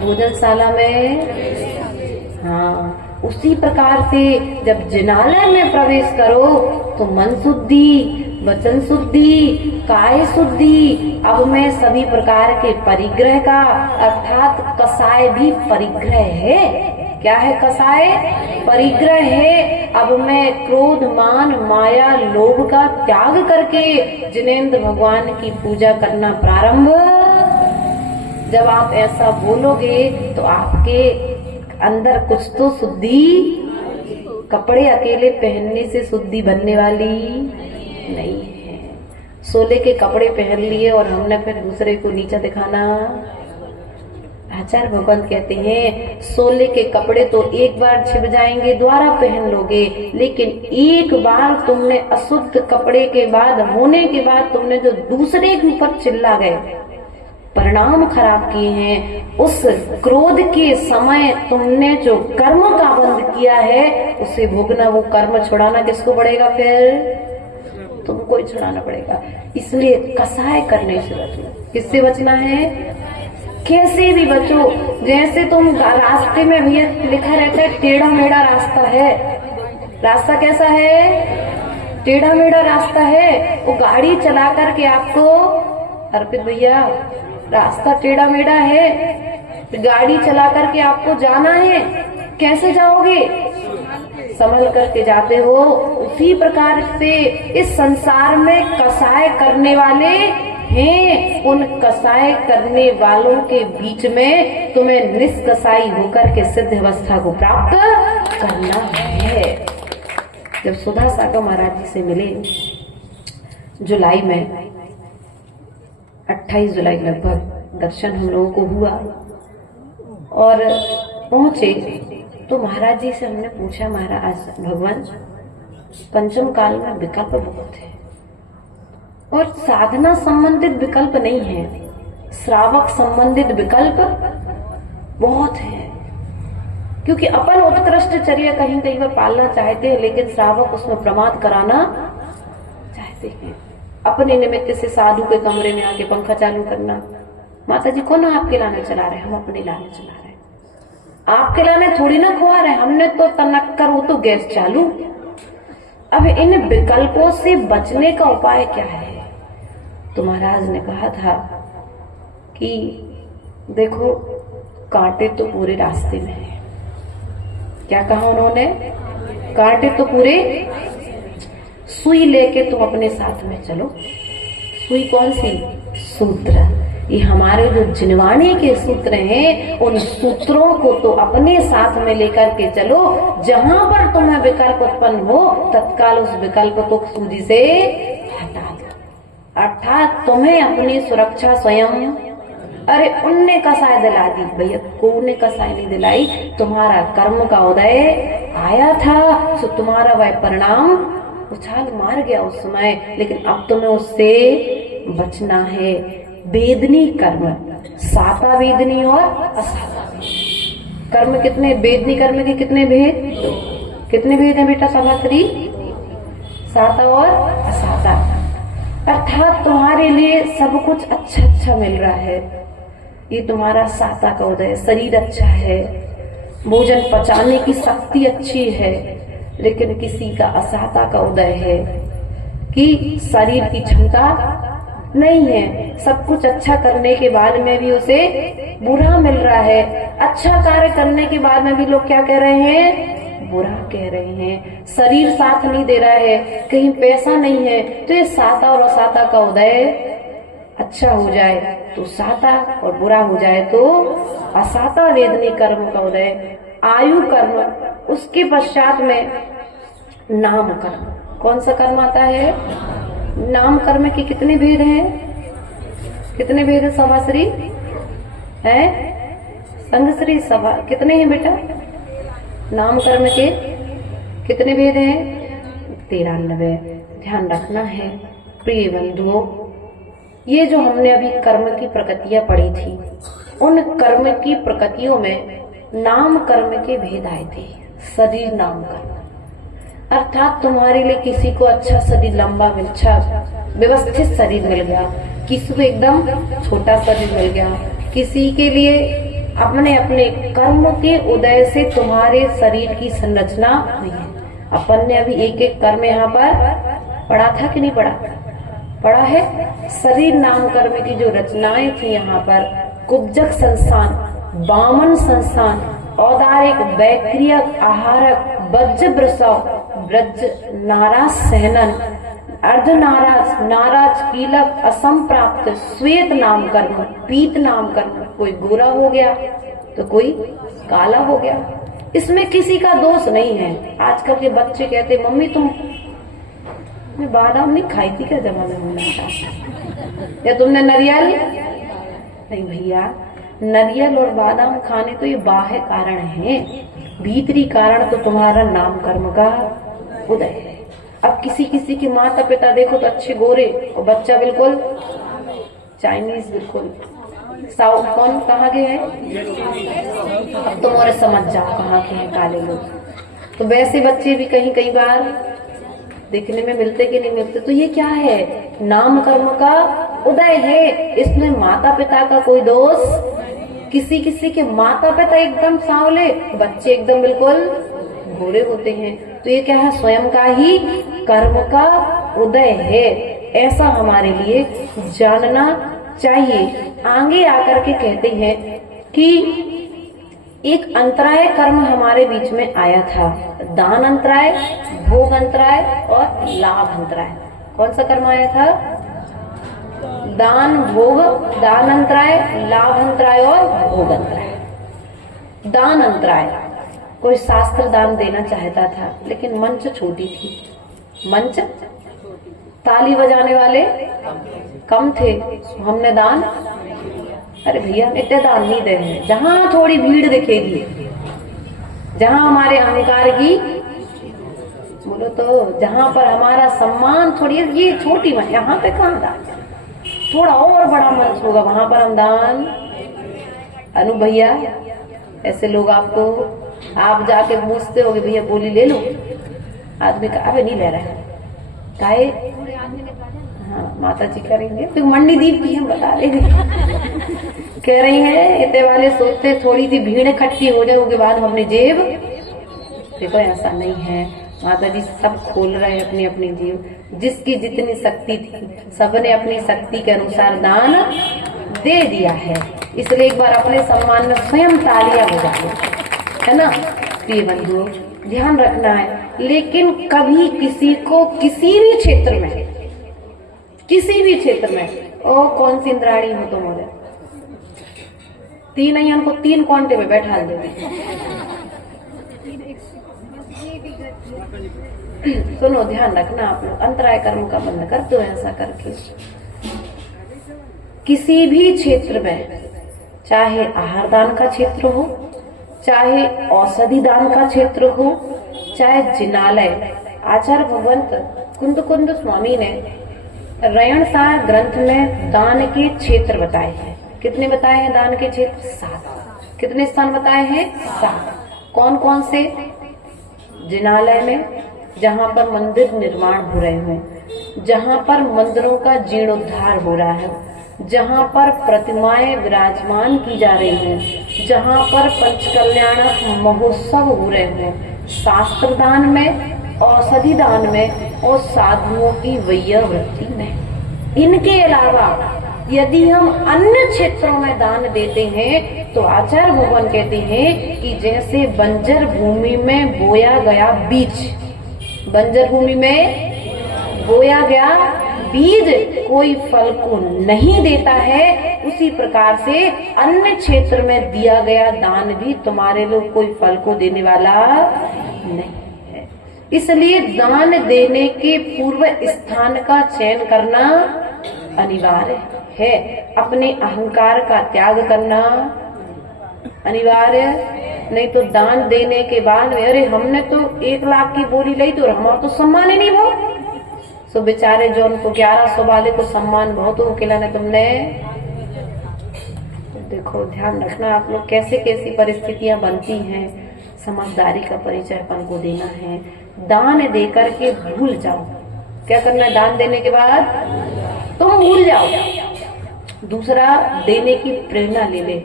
भोजनशाला में। हाँ, उसी प्रकार से जब जिनालय में प्रवेश करो तो मन शुद्धि, वचन शुद्धि, काय शुद्धि। अब मैं सभी प्रकार के परिग्रह का, अर्थात कसाय भी परिग्रह है। क्या है कसाय? परिग्रह है। अब मैं क्रोध, मान, माया, लोभ का त्याग करके जिनेंद्र भगवान की पूजा करना प्रारंभ। जब आप ऐसा बोलोगे तो आपके अंदर कुछ तो शुद्धि, कपड़े अकेले पहनने से शुद्धि बनने वाली नहीं है। सोले के कपड़े पहन लिए और हमने फिर दूसरे को नीचा दिखाना। आचार्य भगवान कहते हैं, सोले के कपड़े तो एक बार छिप जाएंगे, दोबारा पहन लोगे, लेकिन एक बार तुमने अशुद्ध कपड़े के बाद होने के बाद तुमने जो दूसरे के ऊपर चिल्ला गए, परिणाम खराब किए हैं, उस क्रोध के समय तुमने जो कर्म का बंध किया है उसे भोगना, वो कर्म छुड़ाना किसको पड़ेगा? फिर तुमको ही छुड़ाना पड़ेगा। इसलिए कसाय करने से बचना। किससे बचना है? कैसे भी बचो। जैसे तुम रास्ते में, भैया लिखा रहता है टेढ़ा मेढ़ा रास्ता है। रास्ता कैसा है? टेढ़ा मेढ़ा रास्ता है। वो गाड़ी चला करके आपको, अर्पित भैया, रास्ता टेढ़ा मेढ़ा है, गाड़ी चला करके आपको जाना है, कैसे जाओगे? संभल करके जाते हो। उसी प्रकार से इस संसार में कसाय करने वाले हैं। उन कसाय करने वालों के बीच में तुम्हें निष्कसाई होकर के सिद्ध अवस्था को प्राप्त करना है। जब सुधा सागर महाराज जी से मिले जुलाई में, 28 जुलाई लगभग दर्शन हम लोगों को हुआ और पहुंचे तो महाराज जी से हमने पूछा, महाराज भगवान पंचम काल में विकल्प बहुत है और साधना संबंधित विकल्प नहीं है, श्रावक संबंधित विकल्प बहुत है। क्योंकि अपन उत्कृष्ट चर्या कहीं कहीं पर पालना चाहते हैं, लेकिन श्रावक उसमें प्रमाद कराना चाहते हैं। अपने निमित्त से साधु के कमरे में आके पंखा चालू करना, माता जी को ना आपके लाने चला रहे, हम अपने लाने चला रहे, आपके लाने थोड़ी ना खुआ रहे, हमने तो तनक कर वो तो गैस चालू। अब इन विकल्पों से बचने का उपाय क्या है? तो महाराज ने कहा था कि देखो कांटे तो पूरे रास्ते में है। क्या कहा उन्होंने? कांटे तो पूरे, सुई लेके तुम अपने साथ में चलो। सुई कौन सी? सूत्र। ये हमारे जो जिनवाणी के सूत्र हैं, उन सूत्रों को तो अपने साथ में लेकर के चलो। जहां पर तुम्हें विकल्प उत्पन्न हो तत्काल उस विकल्प को सूझी से हटा दो। अर्थात तुम्हें अपनी सुरक्षा स्वयं, अरे उनने कसाय दिला दी भैया, को ने कसाय नहीं दिलाई, तुम्हारा कर्म का उदय आया था सो तुम्हारा वह परिणाम उछाल मार गया उस समय, लेकिन अब तुम्हें उससे बचना है। वेदनी कर्म, साता वेदनी और असाता कर्म। कितने वेदनी कर्म के कितने भेद? कितने भेद है बेटा सभाश्री? साता और असाता। अर्थात तुम्हारे लिए सब कुछ अच्छा अच्छा मिल रहा है, ये तुम्हारा साता का उदय, शरीर अच्छा है, भोजन पचाने की शक्ति अच्छी है, लेकिन किसी का असाता का उदय है कि शरीर की क्षमता नहीं है, सब कुछ अच्छा करने के बाद में भी उसे बुरा मिल रहा है। अच्छा कार्य करने के बाद में भी लोग क्या कह रहे हैं? बुरा कह रहे हैं। शरीर साथ नहीं दे रहा है, कहीं पैसा नहीं है, तो ये साता और असाता का उदय अच्छा हो जाए तो साता और बुरा हो जाए तो असाता वेदनी कर्म का उदय। आयु कर्म, उसके पश्चात में नाम कर्म। कौन सा कर्म आता है? नाम कर्म के कितने भेद हैं? कितने भेद है सभाश्री? है संघश्री सभा कितने हैं बेटा? नाम कर्म के कितने भेद हैं? 93। ध्यान रखना है प्रिय बंधुओं, ये जो हमने अभी कर्म की प्रकृतियां पढ़ी थी, उन कर्म की प्रकृतियों में नाम कर्म के भेद आए थे। शरीर नाम कर्म, अर्थात तुम्हारे लिए किसी को अच्छा शरीर, लंबा अच्छा व्यवस्थित शरीर मिल गया, किसी को एकदम छोटा शरीर मिल गया, किसी के लिए अपने अपने कर्म के उदय से तुम्हारे शरीर की संरचना हुई है। अपन ने अभी एक एक कर्म यहाँ पर पढ़ा था कि नहीं पढ़ा? पढ़ा है। शरीर नाम कर्म की जो रचनाएं थी यहाँ पर, कुब्जक संस्थान, वामन संस्थान, औदारिक, वैक्रियक, आहारक, वज्र ब्रसव, ब्रज नाराज सहनन, अर्ध नाराज, नाराज कीलक, असम प्राप्त, श्वेत नाम कर्म, पीत नाम कर्म। कोई गोरा हो गया तो कोई काला हो गया, इसमें किसी का दोष नहीं है। आजकल के बच्चे कहते मम्मी तुमने बादाम नहीं खाई थी क्या जमाने में? या तुमने नारियल नहीं? भैया नारियल और बादाम खाने तो ये बाह्य कारण है, भीतरी कारण तो तुम्हारा नाम कर्म का उदय है। अब किसी किसी के माता पिता देखो तो अच्छे गोरे और बच्चा बिल्कुल चाइनीज, बिल्कुल साउथ। कौन कहाँ के हैं? अब तुम और समझ जाओ कहाँ के हैं काले लोग। तो वैसे बच्चे भी कहीं कई बार देखने में मिलते कि नहीं मिलते। तो ये क्या है? नाम कर्म का उदय है। इसमें माता पिता का कोई दोष, किसी किसी के माता पिता एकदम सांवले, बच्चे एकदम बिल्कुल गोरे होते हैं। तो ये क्या है? स्वयं का ही कर्म का उदय है, ऐसा हमारे लिए जानना चाहिए। आगे आकर के कहते हैं कि एक अंतराय कर्म हमारे बीच में आया था, दान अंतराय, भोग अंतराय और लाभ अंतराय। कौन सा कर्म आया था? दान, भोग, दान अंतराय, लाभ अंतराय और भोग अंतराय। दान अंतराय, कोई शास्त्र दान देना चाहता था लेकिन मंच छोटी थी, मंच ताली बजाने वाले कम थे, हमने दान, अरे भैया इतने दान नहीं दे रहे। जहां थोड़ी भीड़ दिखेगी, जहां हमारे अहंकार की, बोलो तो जहां पर हमारा सम्मान थोड़ी, ये छोटी मंच, यहाँ पे कहाँ दान, थोड़ा और बड़ा मंच होगा वहां पर हम दान। अनु भैया ऐसे लोग आपको, आप जाके पूछते होगे भैया बोली ले लो, आदमी का अबे नहीं ले रहा है, काहे? हाँ माता जी करेंगे तो मंडी दीप की हम बता रहे कह रही हैं इतने वाले सोचते थोड़ी सी भीड़ इकट्ठी हो जाए उसके बाद हमने जेब, देखो ऐसा नहीं है। माता जी सब खोल रहे हैं अपनी अपनी जीव, जिसकी जितनी शक्ति थी सबने अपनी शक्ति के अनुसार दान दे दिया है। इसलिए एक बार अपने सम्मान में स्वयं तालियां बजाओ, है ना। प्रिय बंधुओं ध्यान रखना है, लेकिन कभी किसी को किसी भी क्षेत्र में, किसी भी क्षेत्र में, ओ कौन सी इंद्राणी हो तुम, मुझे तीन अयन को 3 कांटे में बैठा देते। सुनो ध्यान रखना आप लोग, अंतराय कर्म का बंध कर दो ऐसा करके। किसी भी क्षेत्र में, चाहे आहार दान का क्षेत्र हो, चाहे औषधि दान का क्षेत्र हो, चाहे जिनालय, आचार्य भगवंत कुंद कुंद स्वामी ने रयण सार ग्रंथ में दान के क्षेत्र बताए हैं। कितने बताए हैं दान के क्षेत्र? 7। कितने स्थान बताए हैं? 7। कौन कौन से? जिनालय में जहाँ पर मंदिर निर्माण हो रहे हैं, जहाँ पर मंदिरों का जीर्णोद्धार हो रहा है, जहाँ पर प्रतिमाएं विराजमान की जा रही हैं, जहाँ पर पंचकल्याण महोत्सव हो रहे हैं, शास्त्र दान में, औषधि दान में और साधुओं की वैयावृत्ति में। इनके अलावा यदि हम अन्य क्षेत्रों में दान देते हैं तो आचार्य भगवान कहते हैं कि जैसे बंजर भूमि में बोया गया बीज, बंजर भूमि में बोया गया बीज कोई फल को नहीं देता है, उसी प्रकार से अन्य क्षेत्र में दिया गया दान भी तुम्हारे लोग कोई फल को देने वाला नहीं है। इसलिए दान देने के पूर्व स्थान का चयन करना अनिवार्य है। अपने अहंकार का त्याग करना अनिवार्य, नहीं तो दान देने के बाद अरे हमने तो 1 लाख की बोली ली तो हमारा तो सम्मान ही नहीं हो, तो बेचारे जो उनको 1100 वाले को सम्मान बहुत हो खिलाने तुमने। देखो ध्यान रखना आप लोग, कैसे कैसी परिस्थितियां बनती हैं, समझदारी का परिचय अपन को देना है। दान दे करके भूल जाओ, क्या करना है दान देने के बाद? तुम भूल जाओ, दूसरा देने की प्रेरणा ले ले।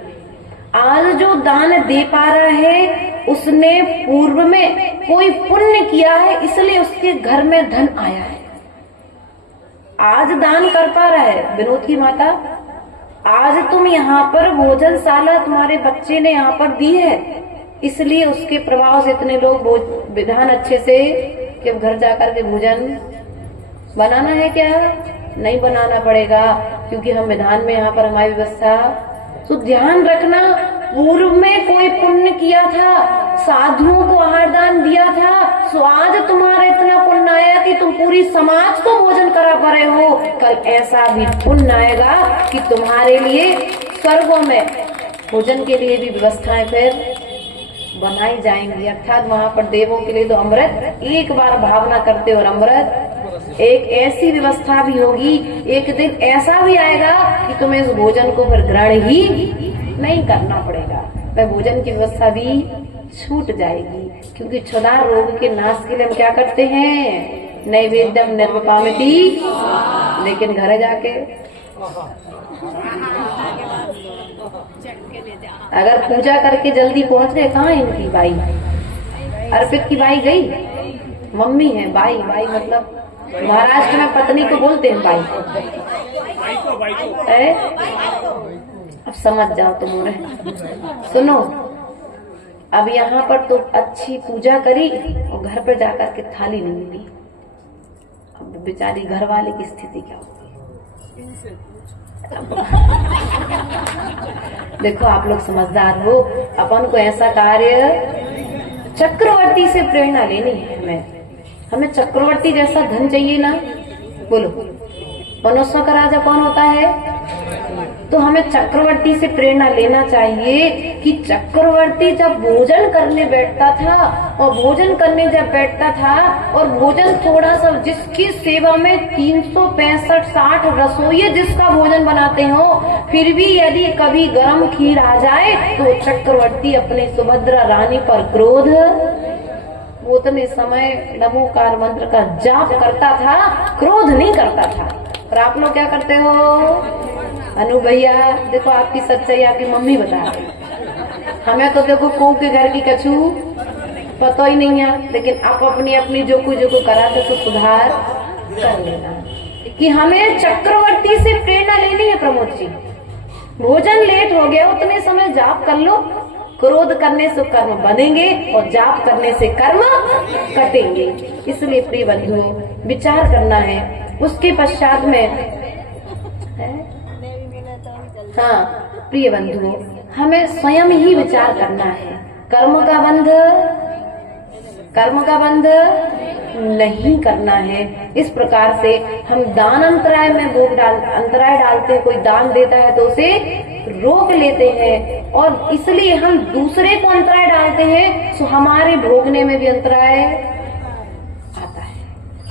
आज जो दान दे पा रहा है उसने पूर्व में कोई पुण्य किया है, इसलिए उसके घर में धन आया है। आज दान कर पा रहा है विनोद की माता, आज तुम यहाँ पर भोजनशाला तुम्हारे बच्चे ने यहाँ पर दी है, इसलिए उसके प्रभाव से इतने लोग विधान अच्छे से कि घर जाकर के भोजन बनाना है क्या? नहीं बनाना पड़ेगा, क्योंकि हम विधान में यहाँ पर हमारी व्यवस्था। तो ध्यान रखना, पूर्व में कोई पुण्य किया था, साधुओं को आहार दान दिया था, तो आज तुम्हारा इतना पुण्य आया कि तुम पूरी समाज को भोजन करा पा रहे हो। कल ऐसा भी पुण्य आएगा कि तुम्हारे लिए स्वर्गों में भोजन के लिए भी व्यवस्थाएं फिर बनाई जाएंगी, अर्थात वहां पर देवों के लिए तो अमृत, एक बार भावना करते और अमृत, एक ऐसी व्यवस्था भी होगी, एक दिन ऐसा भी आएगा कि तुम्हें इस भोजन को फिर ग्रहण ही नहीं करना पड़ेगा, वह भोजन की व्यवस्था भी छूट जाएगी। क्योंकि क्षुधा रोग के नाश के लिए हम क्या करते हैं? नैवेद्यम निर्वपामिति, लेकिन घर जाके अगर पूजा करके जल्दी पहुंच गए, कहाँ है इनकी बाई? अर्पित की बाई गई, मम्मी है बाई। बाई मतलब महाराष्ट्र में पत्नी को बोलते हैं बाई। अब समझ जाओ तुम मोरे। सुनो, अब यहाँ पर तो अच्छी पूजा करी और घर पर जाकर के थाली नहीं मिली। अब बेचारी घर वाले की स्थिति क्या होगी? देखो आप लोग समझदार हो, अपन को ऐसा कार्य चक्रवर्ती से प्रेरणा लेनी है। हमें चक्रवर्ती जैसा धन चाहिए ना। बोलो, मनुष्यों का राजा कौन होता है? तो हमें चक्रवर्ती से प्रेरणा लेना चाहिए कि चक्रवर्ती जब भोजन करने बैठता था और भोजन करने जब बैठता था और भोजन थोड़ा सा, जिसकी सेवा में 365-60 रसोई जिसका भोजन बनाते हो, फिर भी यदि कभी गरम खीर आ जाए तो चक्रवर्ती अपने सुभद्रा रानी पर क्रोध, वो उतने समय नमोकार मंत्र का जाप करता था, क्रोध नहीं करता था। और आप लोग क्या करते हो? अनु भैया देखो, आपकी सच्चाई आपकी मम्मी बता रही। हमें तो देखो को के घर की कछू पता ही नहीं है, लेकिन आप अपनी अपनी जो कुछ कराते तो सुधार कर लेना कि हमें चक्रवर्ती से प्रेरणा लेनी है। प्रमोद जी, भोजन लेट हो गया, उतने समय जाप कर लो। क्रोध करने से कर्म बनेंगे और जाप करने से कर्म कटेंगे। इसलिए प्रिय बंधुओं, विचार करना है। उसके पश्चात में हाँ प्रिय बंधुओं, हमें स्वयं ही विचार करना है। कर्म का बंध नहीं करना है। इस प्रकार से हम दान अंतराय में अंतराय डालते हैं। कोई दान देता है तो उसे रोक लेते हैं, और इसलिए हम दूसरे को अंतराय डालते हैं, तो हमारे भोगने में भी अंतराय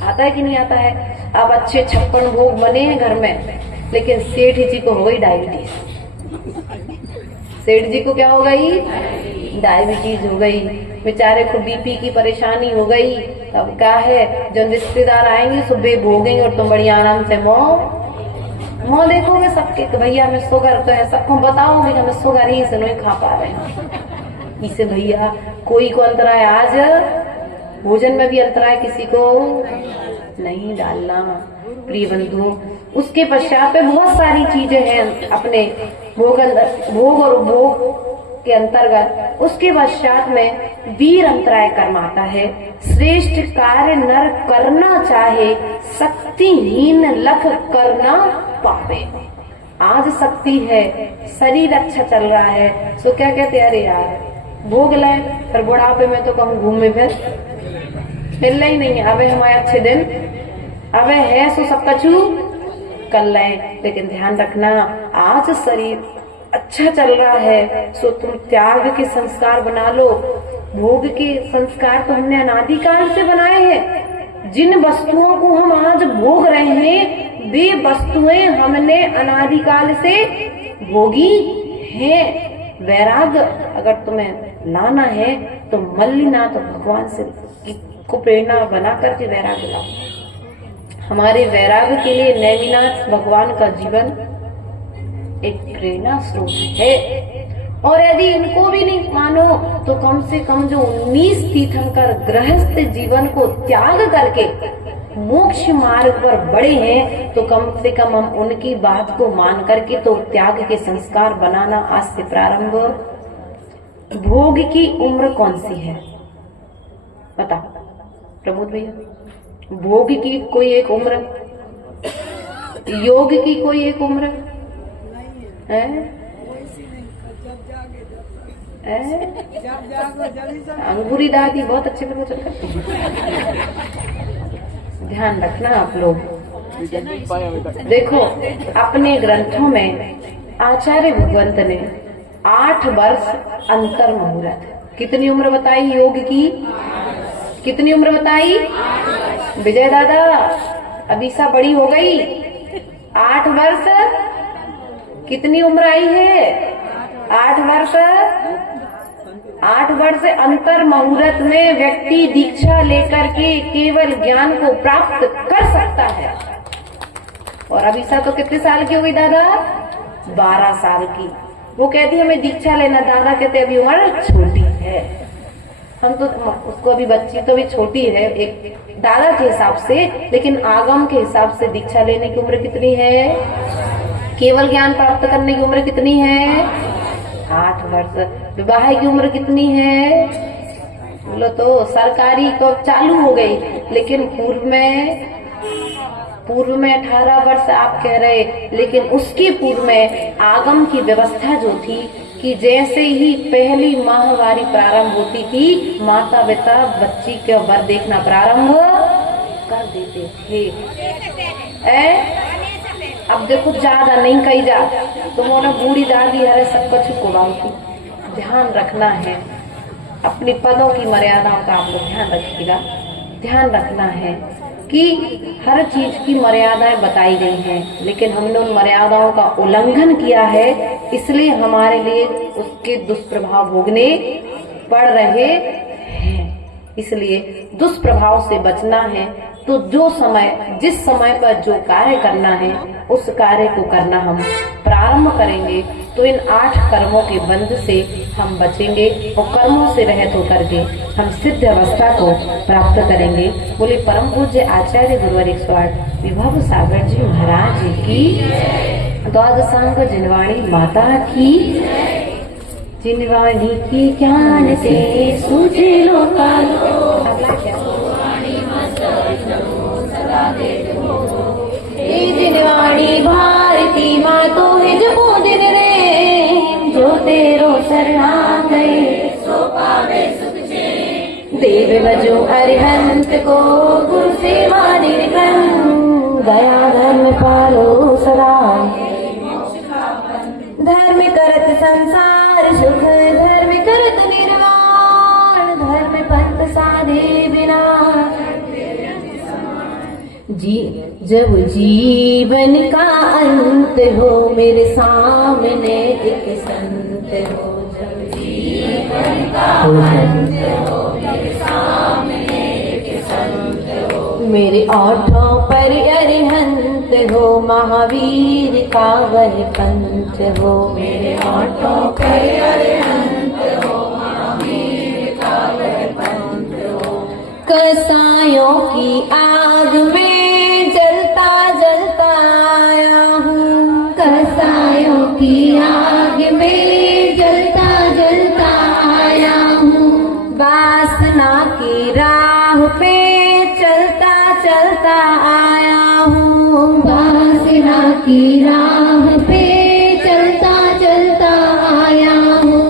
आता है कि नहीं आता है? अब अच्छे 56 भोग बने हैं घर में, लेकिन सेठ जी को हो गई डायबिटीज। सेठ जी को क्या हो गई? डायबिटीज हो गई। बेचारे को बीपी की परेशानी हो गई। अब क्या है, जो रिश्तेदार आएंगे सुबह भोगेंगे और तुम बड़ी आराम से मुँह देखोगे सबके, भैया हमें शुगर तो है, सबको बताओगे हमें शुगर ही से नहीं खा पा रहे हैं। इसे भैया कोई को अंतराय, आज भोजन में भी अंतराय किसी को नहीं डालना। प्रिय बंधु, उसके पश्चात पे बहुत सारी चीजें हैं अपने भोग और उपभोग के अंतर्गत। उसके पश्चात में वीर अंतराय कर्म आता है। श्रेष्ठ कार्य नर करना चाहे, शक्तिहीन लख करना पावे। आज शक्ति है, शरीर अच्छा चल रहा है, सो क्या कहते, अरे यार भोग लाए, पर बुढ़ापे में तो कहूँ घूमे फिर मिलना ही नहीं है। अबे हमारे अच्छे दिन अबे है, सो सब कछु कर लें। लेकिन ध्यान रखना, आज शरीर अच्छा चल रहा है, सो तुम त्याग के संस्कार बना लो। भोग के संस्कार तो हमने अनादिकाल से बनाए हैं। जिन वस्तुओं को हम आज भोग रहे हैं, वे वस्तुएं हमने अनादिकाल से भोगी हैं। वैराग्य अगर तुम्हें लाना है तो मल्लिनाथ भगवान से को प्रेरणा बना करके वैराग्य लाओ। हमारे वैराग्य के लिए नेमिनाथ भगवान का जीवन एक प्रेरणा स्रोत है। और यदि इनको भी नहीं मानो तो कम से कम जो 19 तीर्थंकर गृहस्थ जीवन को त्याग करके मोक्ष मार्ग पर बढ़े हैं, तो कम से कम हम उनकी बात को मान करके तो त्याग के संस्कार बनाना आज से प्रारंभ। भोग की उम्र कौन सी है बताओ प्रमोद भैया? भोग की कोई एक उम्र, योग की कोई एक उम्र है? अंगूरी दादी बहुत अच्छे प्रवचन करती है। ध्यान रखना आप लोग। देखो अपने ग्रंथों में आचार्य भगवंत ने 8 वर्ष अंतर मुहूर्त, कितनी उम्र बताई योग की? कितनी उम्र बताई? विजय दादा अभिषा बड़ी हो गई, 8 वर्ष कितनी उम्र आई है? 8 वर्ष। 8 वर्ष अंतर मुहूर्त में व्यक्ति दीक्षा लेकर के केवल ज्ञान को प्राप्त कर सकता है। और अभिषा तो कितने साल की हो गई दादा? 12 साल की। वो कहती हमें दीक्षा लेना, दादा कहते अभी उम्र छोटी है। हम तो उसको अभी बच्ची तो भी छोटी है एक दादा के हिसाब से, लेकिन आगम के हिसाब से दीक्षा लेने की उम्र कितनी है? केवल ज्ञान प्राप्त करने की उम्र कितनी है? 8 वर्ष। विवाह की उम्र कितनी है? बोलो तो सरकारी तो चालू हो गई, लेकिन पूर्व में 18 वर्ष आप कह रहे, लेकिन उसके पूर्व में आगम की व्यवस्था जो थी कि जैसे ही पहली माहवारी प्रारंभ होती थी, माता पिता बच्ची के वर देखना प्रारंभ कर देते थे। अब देखो ज्यादा नहीं कही जा, तुमने बूढ़ी दादी हरे सब कुछ को ध्यान रखना है, अपनी पदों की मर्यादाओं का आप लोग ध्यान रखिएगा। ध्यान रखना है कि हर चीज की मर्यादाएं बताई गई हैं, लेकिन हमने उन मर्यादाओं का उल्लंघन किया है, इसलिए हमारे लिए उसके दुष्प्रभाव भोगने पड़ रहे हैं। इसलिए दुष्प्रभाव से बचना है तो जिस समय पर जो कार्य करना है उस कार्य को करना हम प्रारंभ करेंगे तो इन 8 कर्मों के बंध से हम बचेंगे और कर्मों से रहित होकर के हम सिद्ध अवस्था को प्राप्त करेंगे। बोले परम पूज्य आचार्य गुरुवर 108 विभव सागर जी महाराज की, द्वादशांग जिनवाणी माता की, जिनवाणी की ज्ञान से सूझे लोकालो। जिनवाणी भारती मातो हिज दिन रे, जो तेरो शरणा गए सो पावे सुख चैन। देव बजो अरिहंत को गुरु सेवा निर्गम, दया धर्म पालो सदा। धर्म करत संसार सुख, धर्म करत निर्वाण, धर्म पंथ साधे बिना। जब जीवन का अंत हो मेरे सामने एक संत हो, जब जीवन का अंत हो मेरे सामने एक संत हो। मेरे ओठों पर अरिहंत हो, महावीर का वह पंथ हो। मेरे ओठों पर अरिहंत हो, महावीर का वह पंथ हो। कसायों की आग में कसायों की आग में जलता आया हूँ, वासना की राह पे चलता आया हूँ, वासना की राह पे चलता आया हूँ।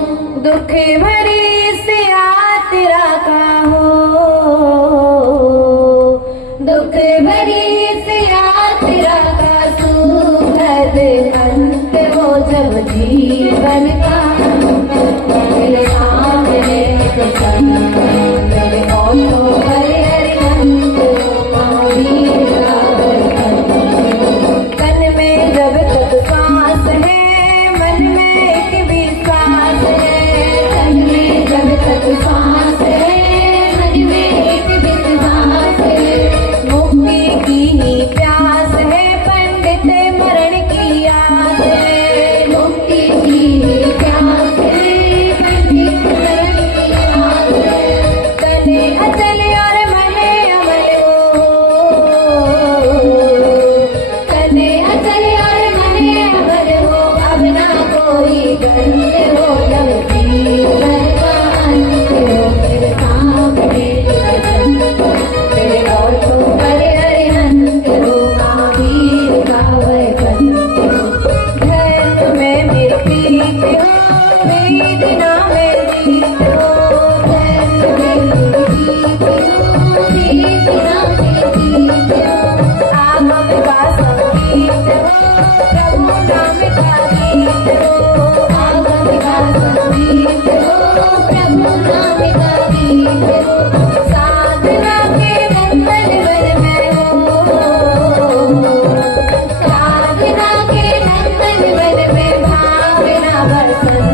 दुख भरी से यात्रा का हो, दुख भरी से यात्रा का सुखद अंत हो, जब जीवन का मेरे सामने मेरे ओठों पर अरिहंत हो, महावीर का तन में जब तक सांस है, मन में एक भी सांस है। तन में जब तक सांस है, मन में एक भी सांस है। मुक्ति की ही प्यास है, पंडित मरण की आस है। मुक्ति की ही प्यास है, पंडित मरण की आस है। तने अचल और मने अमल हो, तने अचल और मने अमल हो, अब ना कोई गंध हो, जब जीवन का अंत हो मेरे सामने तेरे ओठों पर अरिहंत हो, महावीर का वह पंथ हो। धर्म में मेरी प्रीत हो, वेदना में जीत हो। धर्म में मेरी प्रीत हो, वेदना में जीत हो। आगम का संगीत हो, प्रभु नाम का गीत हो। आगम का संगीत हो, प्रभु नाम का गीत हो। साधना के बंधन वन में हो, साधना के बंधन वन में भावना बरसन